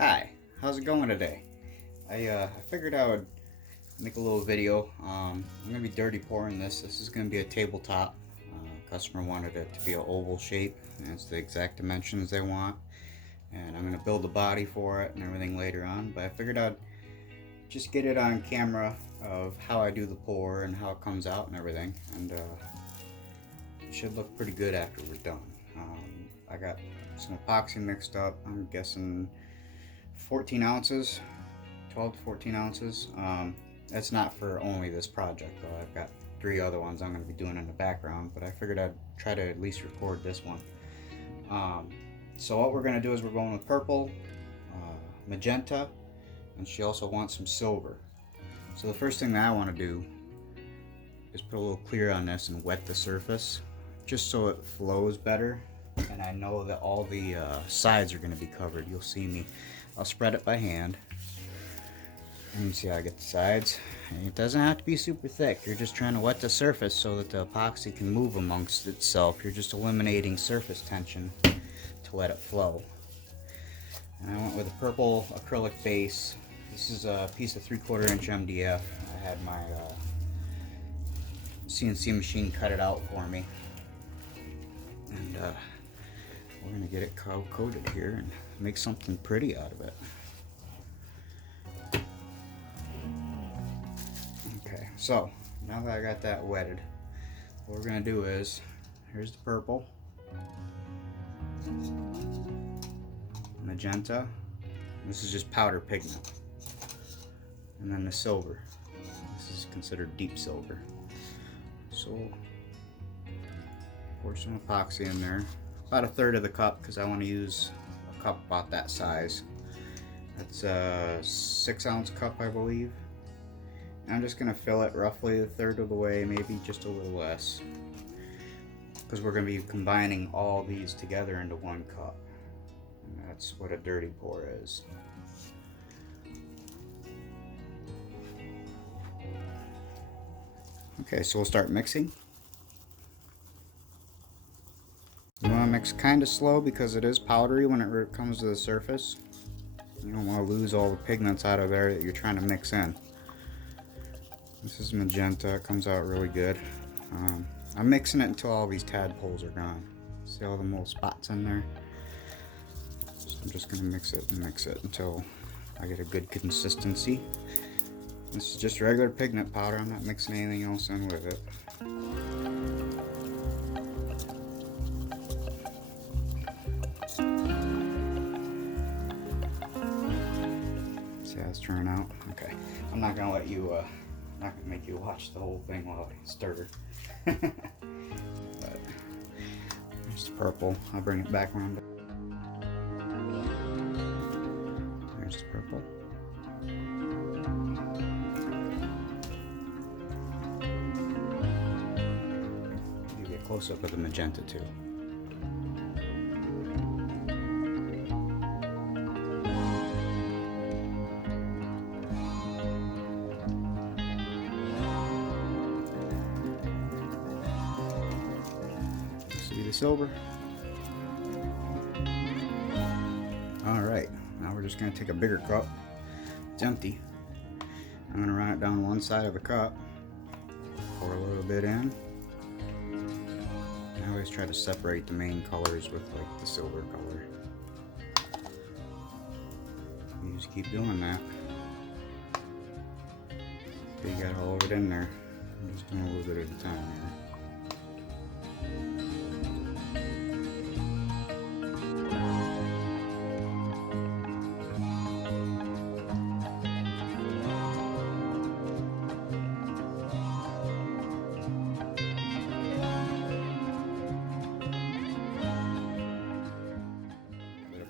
Hi, how's it going today? I figured I would make a little video. I'm going to be dirty pouring this. This is going to be a tabletop. Customer wanted it to be an oval shape, and it's the exact dimensions they want. And I'm going to build the body for it and everything later on. But I figured I'd just get it on camera of how I do the pour and how it comes out and everything. And it should look pretty good after we're done. I got some epoxy mixed up. I'm guessing 14 ounces, 12 to 14 ounces. That's not for only this project though. I've got 3 other ones I'm going to be doing in the background, but I figured I'd try to at least record this one. So what we're going to do is we're going with purple, magenta, and she also wants some silver. So the first thing that I want to do is put a little clear on this and wet the surface just so it flows better. And I know that all the sides are going to be covered. You'll see me. I'll spread it by hand. And you see how I get the sides. And it doesn't have to be super thick. You're just trying to wet the surface so that the epoxy can move amongst itself. You're just eliminating surface tension to let it flow. And I went with a purple acrylic base. This is a piece of 3/4 inch MDF. I had my CNC machine cut it out for me. And we're going to get it coated here and make something pretty out of it. Okay, so now that I got that wetted, what we're going to do is, here's the purple, magenta, this is just powder pigment, and then the silver. This is considered deep silver. So pour some epoxy in there, about 1/3 of the cup, because I want to use a cup about that size. That's a 6-ounce cup, I believe. And I'm just going to fill it roughly 1/3 of the way, maybe just a little less, because we're going to be combining all these together into one cup. And that's what a dirty pour is. Okay, so we'll start mixing. You want to mix kind of slow because it is powdery when it comes to the surface. You don't want to lose all the pigments out of there that you're trying to mix in. This is magenta, it comes out really good. I'm mixing it until all these tadpoles are gone. See all the little spots in there? So I'm just going to mix it until I get a good consistency. This is just regular pigment powder, I'm not mixing anything else in with it. See how it's turning out? Okay. I'm not gonna let you not gonna make you watch the whole thing while I stir. But there's the purple. I'll bring it back when I'm done. There's the purple. Give you a close up of the magenta too. The silver. Alright, now we're just going to take a bigger cup. It's empty. I'm going to run it down one side of the cup. Pour a little bit in. I always try to separate the main colors with like the silver color. You just keep doing that. Okay, you got all of it in there. I'm just doing a little bit at a time here.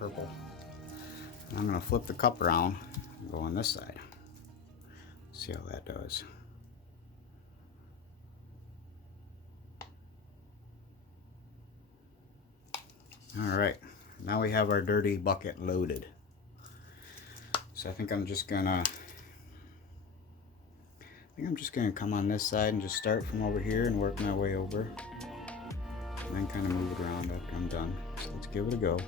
Purple. I'm going to flip the cup around and go on this side. See how that does. Alright, now we have our dirty bucket loaded. So I think I'm just gonna come on this side and just start from over here and work my way over. And then kind of move it around after I'm done. So let's give it a go.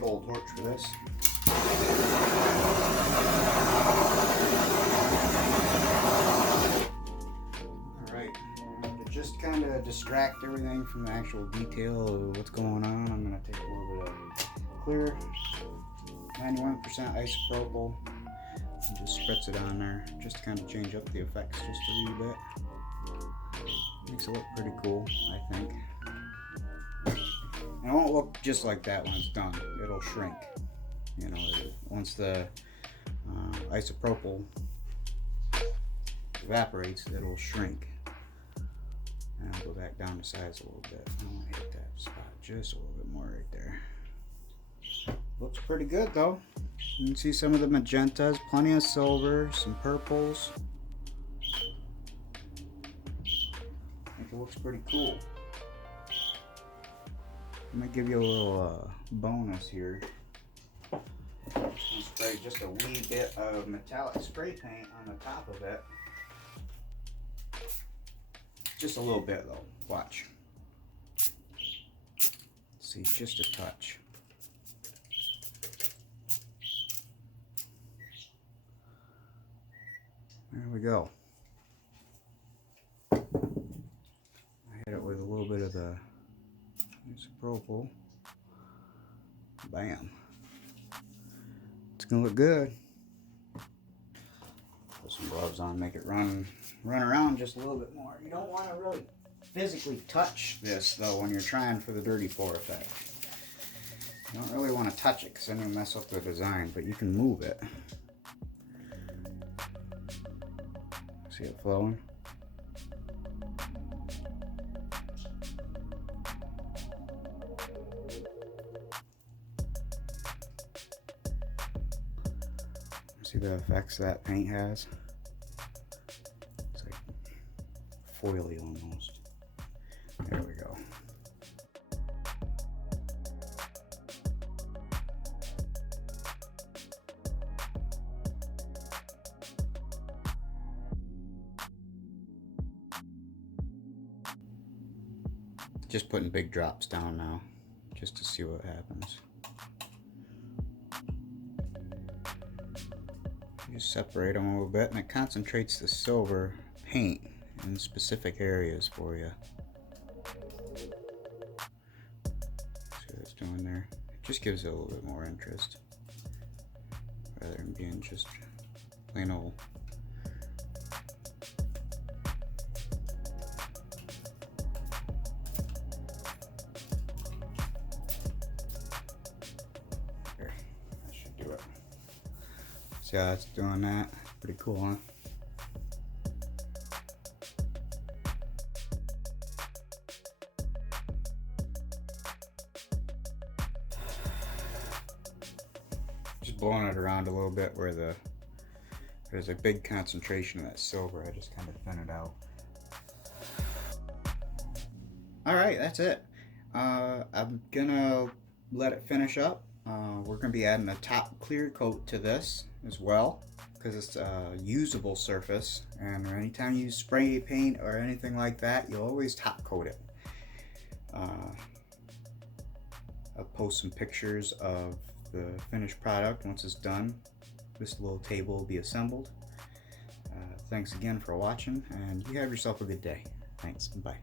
big old torch for this. Alright, to just kind of distract everything from the actual detail of what's going on, I'm going to take a little bit of clear 91% isopropyl and just spritz it on there just to kind of change up the effects just a wee bit. Makes it look pretty cool, I think. And it won't look just like that when it's done. It'll shrink. You know, once the isopropyl evaporates, it'll shrink. And I'll go back down to size a little bit. I want to hit that spot just a little bit more right there. Looks pretty good though. You can see some of the magentas, plenty of silver, some purples. I think it looks pretty cool. I'm gonna give you a little bonus here. I'm gonna spray just a wee bit of metallic spray paint on the top of it. Just a little bit though, watch. See, just a touch. There we go. I hit it with a little bit of the isopropyl. Bam. It's gonna look good. Put some gloves on, make it run around just a little bit more. You don't want to really physically touch this though when you're trying for the dirty pour effect. You don't really want to touch it because then you'll mess up the design, but you can move it. See it flowing? See the effects that paint has? It's like foily almost. There we go. Just putting big drops down now, just to see what happens. Just separate them a little bit, and it concentrates the silver paint in specific areas for you. See what it's doing there? It just gives it a little bit more interest, rather than being just plain old. See how it's doing that? Pretty cool, huh? Just blowing it around a little bit where there's a big concentration of that silver. I just kind of thin it out. Alright, that's it. I'm gonna let it finish up. We're going to be adding a top clear coat to this as well, because it's a usable surface, and anytime you spray paint or anything like that, you'll always top coat it. I'll post some pictures of the finished product once it's done. This little table will be assembled. Thanks again for watching, and you have yourself a good day. Thanks. Bye.